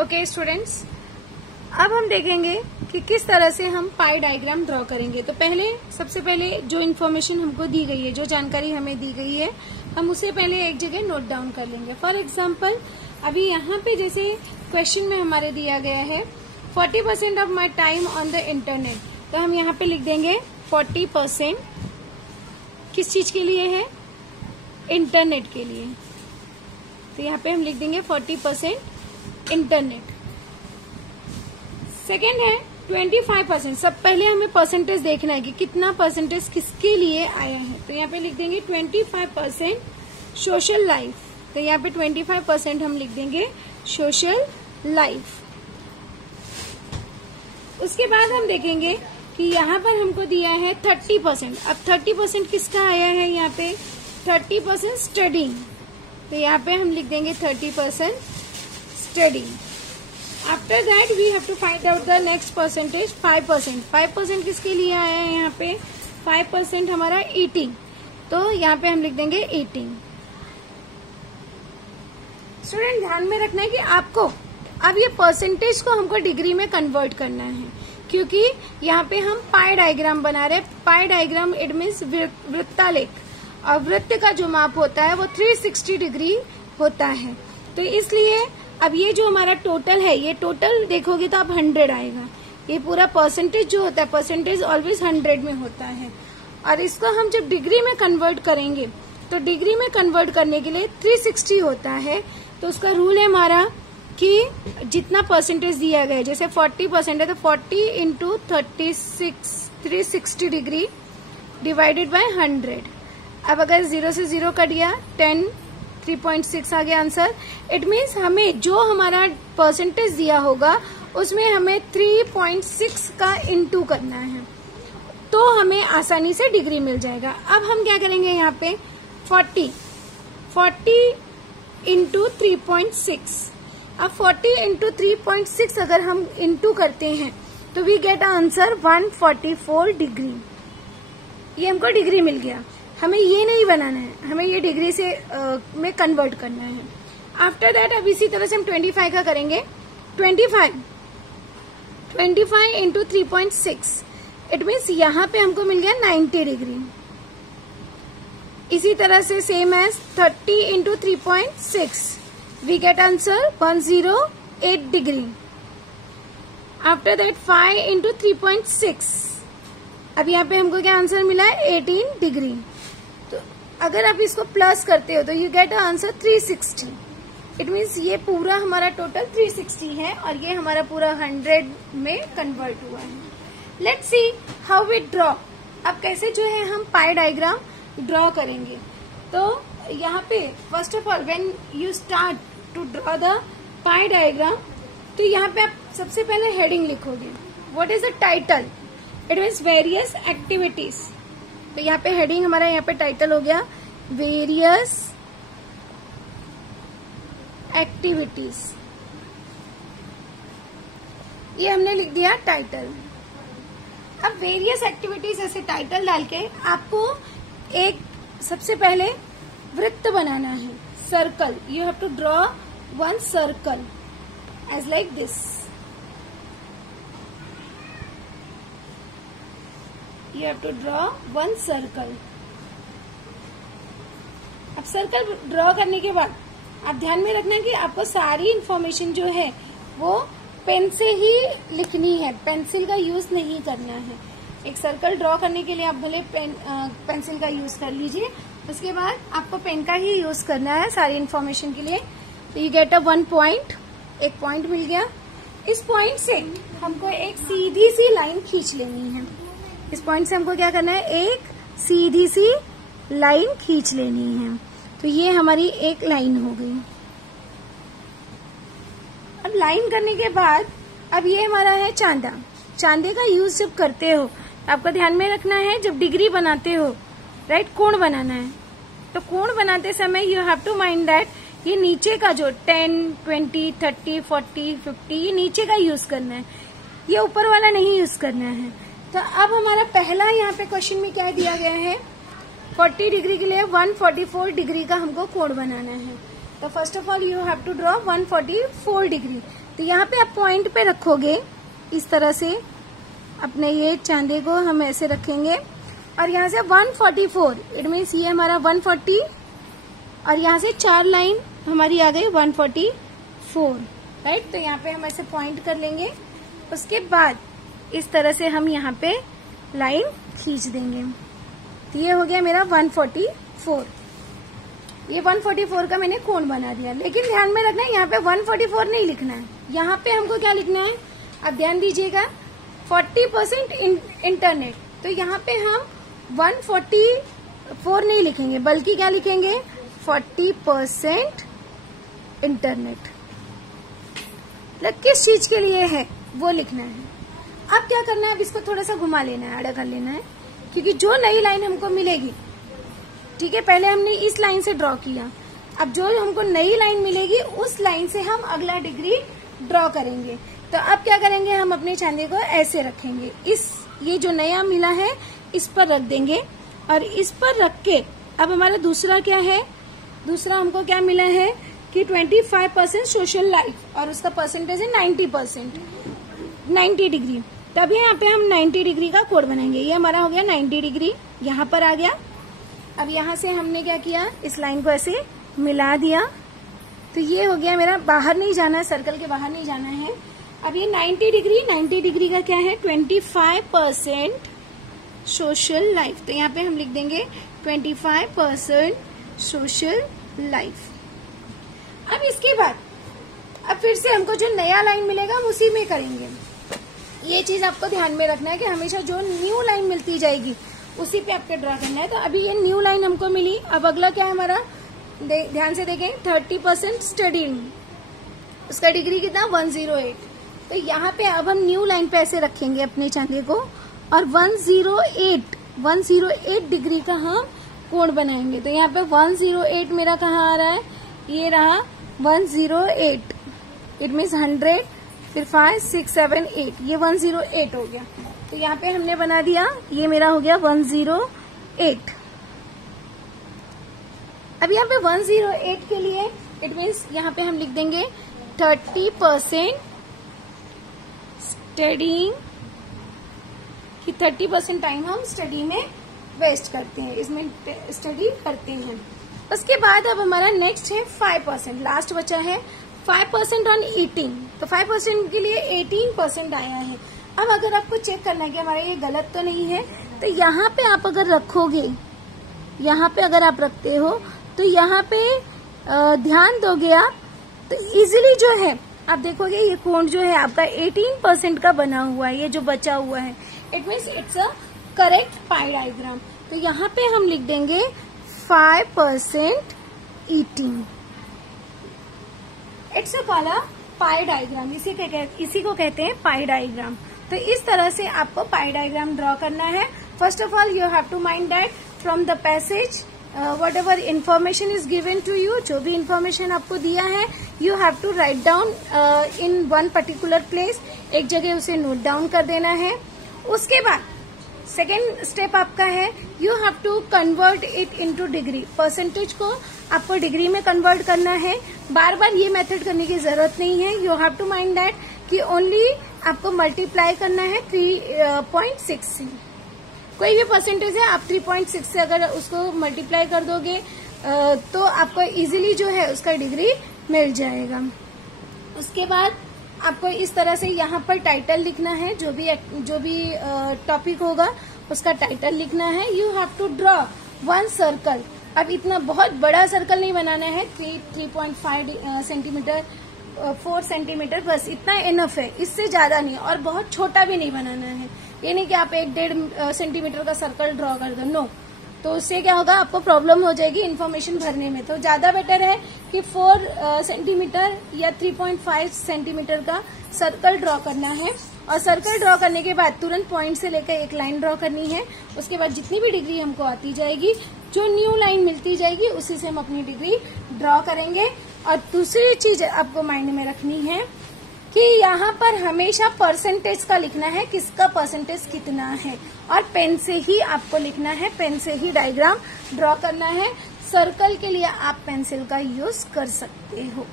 Okay students, अब हम देखेंगे कि किस तरह से हम पाई डायग्राम ड्रॉ करेंगे। तो सबसे पहले जो इन्फॉर्मेशन हमको दी गई है, जो जानकारी हमें दी गई है, हम उसे पहले एक जगह नोट डाउन कर लेंगे। फॉर एग्जाम्पल, अभी यहाँ पे जैसे क्वेश्चन में हमारे दिया गया है 40% of my time on the internet, तो हम यहाँ पे लिख देंगे 40% किस चीज के लिए है, इंटरनेट के लिए। तो यहाँ पे हम लिख देंगे 40% इंटरनेट। सेकेंड है 25%, सब पहले हमें परसेंटेज देखना है कि कितना परसेंटेज किसके लिए आया है। तो यहाँ पे लिख देंगे 25% सोशल लाइफ, तो यहाँ पे 25% हम लिख देंगे सोशल लाइफ। उसके बाद हम देखेंगे कि यहाँ पर हमको दिया है 30%। अब 30% किसका आया है, यहाँ पे 30% स्टडिंग, तो यहाँ पे हम लिख देंगे 30% studying. After that we have to find out the next percentage 5%। 5% किसके लिए आया है, यहाँ पे 5% हमारा ईटिंग, तो यहाँ पे हम लिख देंगे ईटिंग। स्टूडेंट ध्यान में रखना है कि आपको अब ये परसेंटेज को हमको डिग्री में कन्वर्ट करना है, क्योंकि यहाँ पे हम पाई डायग्राम बना रहे हैं। पाई डायग्राम इट मीन्स वृत्तालेख, और वृत्त का जो माप होता है वो 360 डिग्री होता है। तो इसलिए अब ये जो हमारा टोटल है, ये टोटल देखोगे तो अब 100 आएगा। ये पूरा परसेंटेज जो होता है, परसेंटेज ऑलवेज 100 में होता है। और इसको हम जब डिग्री में कन्वर्ट करेंगे, तो डिग्री में कन्वर्ट करने के लिए 360 होता है। तो उसका रूल है हमारा कि जितना परसेंटेज दिया गया है, जैसे 40% है तो 40 इंटू 360 डिग्री डिवाइडेड बाय 100। अब अगर 0 से 0 कट गया 10, 3.6 आ गया आंसर। इट मीन्स हमें जो हमारा परसेंटेज दिया होगा उसमें हमें 3.6 का इंटू करना है, तो हमें आसानी से डिग्री मिल जाएगा। अब हम क्या करेंगे, यहाँ पे 40 इंटू 3.6। अब 40 इंटू 3.6 अगर हम इंटू करते हैं तो वी गेट आंसर 144 डिग्री। ये हमको डिग्री मिल गया। हमें ये नहीं बनाना है, हमें ये डिग्री से में कन्वर्ट करना है। आफ्टर दैट अब इसी तरह से हम 25 का करेंगे। 25 इंटू 3.6, इट मीन्स यहाँ पे हमको मिल गया 90 डिग्री। इसी तरह से same as 30 into 3.6, we get answer 108 degree. After that 5 into 3.6, अब यहाँ पे हमको क्या आंसर मिला है, 18 डिग्री। तो अगर आप इसको प्लस करते हो तो you get answer 360। It means ये पूरा हमारा टोटल 360 है और ये हमारा पूरा 100 में कन्वर्ट हुआ है। Let's see how we draw. अब कैसे जो है हम पाई डायग्राम ड्रॉ करेंगे। तो यहाँ पे first of all when you start to draw the pie diagram, तो यहाँ पे आप सबसे पहले हेडिंग लिखोगे। What is the title, it means various activities. तो यहाँ पे हेडिंग हमारा, यहाँ पे टाइटल हो गया वेरियस एक्टिविटीज, ये हमने लिख दिया टाइटल। अब वेरियस एक्टिविटीज ऐसे टाइटल डाल के आपको एक सबसे पहले वृत्त बनाना है, circle. You have to draw one circle as like this. You have to draw one circle. अब सर्कल ड्रॉ करने के बाद आप ध्यान में रखना कि आपको सारी इंफॉर्मेशन जो है वो पेन से ही लिखनी है, पेंसिल का यूज नहीं करना है। एक सर्कल ड्रॉ करने के लिए आप भले पेंसिल का यूज कर लीजिए, उसके बाद आपको पेन का ही यूज करना है सारी इंफॉर्मेशन के लिए। तो यू गेट अ 1 पॉइंट, एक पॉइंट मिल गया। इस पॉइंट से हमको एक सीधी सी लाइन खींच लेनी है। इस पॉइंट से हमको क्या करना है, एक सीधी सी लाइन खींच लेनी है। तो ये हमारी एक लाइन हो गई। अब लाइन करने के बाद अब ये हमारा है चांदा। चांदे का यूज जब करते हो आपको ध्यान में रखना है, जब डिग्री बनाते हो, राइट, कोण बनाना है, तो कोण बनाते समय you have to mind that ये नीचे का जो 10, 20, 30, 40, 50 ये नीचे का यूज करना है, ये ऊपर वाला नहीं यूज करना है। तो अब हमारा पहला यहाँ पे क्वेश्चन में क्या दिया गया है, 40 डिग्री के लिए 144 डिग्री का हमको कोण बनाना है। तो first of all you have to draw 144 degree. तो यहाँ पे आप पॉइंट पे रखोगे इस तरह से, अपने ये चांदे को हम ऐसे रखेंगे और यहाँ से 144, इट मीन्स ये हमारा 140 और यहाँ से 4 लाइन हमारी आ गई 144, राइट। तो यहाँ पे हम ऐसे पॉइंट कर लेंगे, उसके बाद इस तरह से हम यहाँ पे लाइन खींच देंगे। तो ये हो गया मेरा 144। ये 144 का मैंने कोण बना दिया, लेकिन ध्यान में रखना है यहाँ पे 144 नहीं लिखना है, यहाँ पे हमको क्या लिखना है, अब ध्यान दीजिएगा 40% इंटरनेट। तो यहाँ पे हम 144 नहीं लिखेंगे, बल्कि क्या लिखेंगे 40% इंटरनेट। मतलब किस चीज के लिए है वो लिखना है। अब क्या करना है, अब इसको थोड़ा सा घुमा लेना है, आड़ा कर लेना है, क्योंकि जो नई लाइन हमको मिलेगी, ठीक है, पहले हमने इस लाइन से ड्रॉ किया, अब जो हमको नई लाइन मिलेगी उस लाइन से हम अगला डिग्री ड्रॉ करेंगे। तो अब क्या करेंगे, हम अपने चांदे को ऐसे रखेंगे, ये जो नया मिला है इस पर रख देंगे और इस पर रख के अब हमारा दूसरा क्या है, दूसरा हमको क्या मिला है कि 25% सोशल लाइफ और उसका परसेंटेज है 90%, 90 डिग्री। तब यहाँ पे हम 90 डिग्री का कोड बनाएंगे। ये हमारा हो गया 90 डिग्री, यहाँ पर आ गया। अब यहाँ से हमने क्या किया, इस लाइन को ऐसे मिला दिया, तो ये हो गया मेरा, बाहर नहीं जाना है, सर्कल के बाहर नहीं जाना है। अब ये 90 डिग्री का क्या है 25% सोशल लाइफ, तो यहाँ पे हम लिख देंगे 25% सोशल लाइफ। अब इसके बाद अब फिर से हमको जो नया लाइन मिलेगा हम उसी में करेंगे। ये चीज आपको ध्यान में रखना है कि हमेशा जो न्यू लाइन मिलती जाएगी उसी पे आपको ड्रा करना है। तो अभी ये न्यू लाइन हमको मिली, अब अगला क्या है हमारा, ध्यान से देखें 30% स्टडीइंग, उसका डिग्री कितना 108। तो यहाँ पे अब हम न्यू लाइन पे ऐसे रखेंगे अपने चांदे को और 108 डिग्री का हम कोण बनाएंगे। तो यहाँ पे 108 मेरा कहाँ आ रहा है, ये रहा 108, इट मीन्स 100, फिर 5 6 7 8, ये 108 हो गया। तो यहाँ पे हमने बना दिया, ये मेरा हो गया 108। अब यहाँ पे 108 के लिए इट मीन्स यहाँ पे हम लिख देंगे 30% स्टडीइंग, कि 30% टाइम हम स्टडी में वेस्ट करते हैं, इसमें स्टडी करते हैं। उसके बाद अब हमारा नेक्स्ट है 5%, लास्ट बचा है 5% ऑन ईटिंग। तो 5% के लिए 18% आया है। अब अगर आपको चेक करना है कि हमारा ये गलत तो नहीं है, तो यहाँ पे आप अगर रखोगे, यहाँ पे अगर आप रखते हो तो यहाँ पे ध्यान दोगे आप तो इजीली जो है आप देखोगे ये कोण जो है आपका 18% का बना हुआ है, ये जो बचा हुआ है, it means it's a correct pi diagram. तो यहाँ पे हम लिख देंगे 5% eating, it's called a pi diagram, इसी को कहते हैं पाई डायग्राम। तो इस तरह से आपको पाई डायग्राम ड्रॉ करना है। First of all you have to mind that from the passage whatever information is given to you, जो भी इन्फॉर्मेशन आपको दिया है you have to write down in one particular place, एक जगह उसे नोट डाउन कर देना है। उसके बाद सेकेंड स्टेप आपका है you have to convert it into degree, percentage को आपको डिग्री में कन्वर्ट करना है। बार बार ये मेथड करने की जरूरत नहीं है, you have to mind that कि ओनली आपको मल्टीप्लाई करना है 3.6 से। कोई भी परसेंटेज है आप 3.6 से अगर उसको मल्टीप्लाई कर दोगे तो आपको इजीली जो है उसका डिग्री मिल जाएगा। उसके बाद आपको इस तरह से यहाँ पर टाइटल लिखना है, जो भी टॉपिक होगा उसका टाइटल लिखना है। You have to draw one circle. अब इतना बहुत बड़ा सर्कल नहीं बनाना है, 3.5 सेंटीमीटर 4 सेंटीमीटर, बस इतना इनफ है, इससे ज्यादा नहीं, और बहुत छोटा भी नहीं बनाना है। ये नहीं कि आप 1.5 सेंटीमीटर का सर्कल ड्रॉ कर दो, नो, तो उससे क्या होगा आपको प्रॉब्लम हो जाएगी इन्फॉर्मेशन भरने में। तो ज्यादा बेटर है कि 4 सेंटीमीटर या 3.5 सेंटीमीटर का सर्कल ड्रॉ करना है। और सर्कल ड्रॉ करने के बाद तुरंत पॉइंट से लेकर एक लाइन ड्रॉ करनी है। उसके बाद जितनी भी डिग्री हमको आती जाएगी, जो न्यू लाइन मिलती जाएगी उसी से हम अपनी डिग्री ड्रॉ करेंगे। और दूसरी चीज आपको माइंड में रखनी है कि यहाँ पर हमेशा परसेंटेज का लिखना है, किसका परसेंटेज कितना है, और पेन से ही आपको लिखना है, पेन से ही डायग्राम ड्रॉ करना है। सर्कल के लिए आप पेंसिल का यूज कर सकते हो।